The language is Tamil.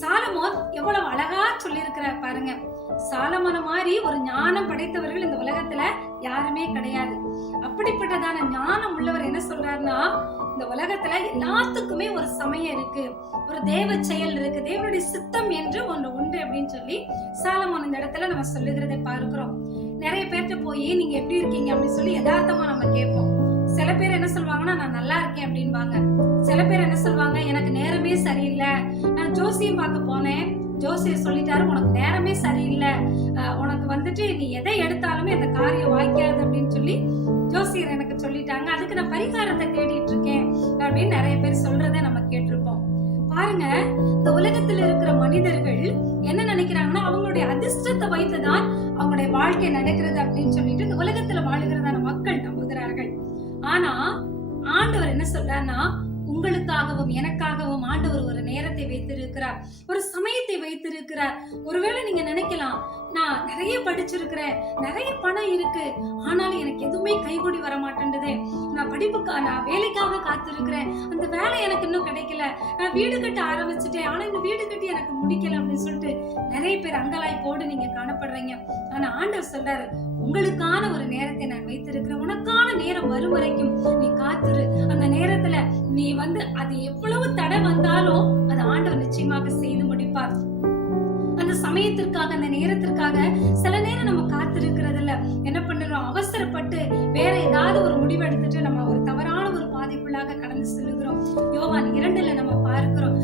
சாலமோன் எவ்வளவு அழகா சொல்லியிருக்கிறார் பாருங்க. சாலமோன மாதிரி ஒரு ஞானம் படைத்தவர்கள் இந்த உலகத்துல யாருமே கிடையாது. அப்படிப்பட்டதான ஞானம் உள்ளவர் என்ன சொல்றாருன்னா, இந்த உலகத்துல எல்லாத்துக்குமே ஒரு சமயம் இருக்கு, ஒரு தேவ செயல் இருக்கு, தேவனுடைய சித்தம் என்று ஒன்று உண்டு அப்படின்னு சொல்லி சாலமோன் இந்த இடத்துல நம்ம சொல்லுகிறதை பார்க்கிறோம். நிறைய பேர்கிட்ட போய் நீங்க எப்படி இருக்கீங்க அப்படின்னு சொல்லி யதார்த்தமா நம்ம கேட்போம். சில பேர் என்ன சொல்லுவாங்கன்னா, நான் நல்லா இருக்கேன் அப்படின்பாங்க. சில பேர் என்ன சொல்லுவாங்க, எனக்கு நேரமே சரியில்லை, நான் ஜோசியம் பார்க்க போனேன், ஜோசியர் சொல்லிட்டாரு உனக்கு நேரமே சரியில்லை, உனக்கு வந்துட்டு நீ எதை எடுத்தாலுமே அந்த காரியம் வாய்க்காது அப்படின்னு சொல்லி ஜோசியர் எனக்கு சொல்லிட்டாங்க, அதுக்கு நான் பரிகாரத்தை தேடிட்டு இருக்கேன் அப்படின்னு நிறைய பேர் சொல்றதை நம்ம கேட்டிருப்போம். பாருங்க, இந்த உலகத்துல இருக்கிற மனிதர்கள் என்ன நினைக்கிறாங்கன்னா, அவங்களுடைய அதிர்ஷ்டத்தை வைத்துதான் அவங்களுடைய வாழ்க்கை நடக்கிறது அப்படின்னு சொல்லிட்டு இந்த உலகத்துல வாழுகிறதான மக்கள் நம்புகிறார்கள். ஆனா ஆண்டவர் என்ன சொல்றாருன்னா, உங்களுக்காகவும் எனக்காகவும் ஆண்டவர் ஒரு நேரத்தை வைத்திருக்கிறார், ஒரு சமயத்தை வைத்திருக்கிறார். ஒருவேளை நீங்க நினைக்கலாம், நான் நிறைய படிச்சிருக்கிறேன், நிறைய பணம் இருக்கு, ஆனாலும் எனக்கு எதுவுமே கைகூடி வர மாட்டேன்டுதே, நான் நான் வேலைக்காக காத்திருக்கிறேன், அந்த வேலை எனக்கு இன்னும் கிடைக்கல, நான் வீடு கட்ட ஆரம்பிச்சுட்டேன், ஆனா இந்த வீடு கட்டி எனக்கு முடிக்கல அப்படின்னு சொல்லிட்டு நிறைய பேர் அங்கலாய்ப்போடு நீங்க காணப்படுறீங்க. ஆனா ஆண்டவர் சொல்றாரு, உங்களுக்கான ஒரு நேரத்தை நான் வைத்திருக்கிறேன், உனக்கான நேரம் வரும் வரைக்கும் நீ காத்துரு, அந்த நேரத்துல நீ அது எவ்வளவு தடை வந்தாலும் அது ஆண்டவர் நிச்சயமாக செய்து முடிப்பார். அந்த சமயத்திற்காக, அந்த நேரத்திற்காக சில நேரம் நம்ம காத்திருக்கிறதுல என்ன பண்ணுறோம், அவசரப்பட்டு வேற ஏதாவது ஒரு முடிவு எடுத்துட்டு நம்ம ஒரு தவறான ஒரு பாதைக்குள்ளாக கடந்து செல்லுகிறோம். யோவான் 2 நம்ம பார்க்கிறோம்,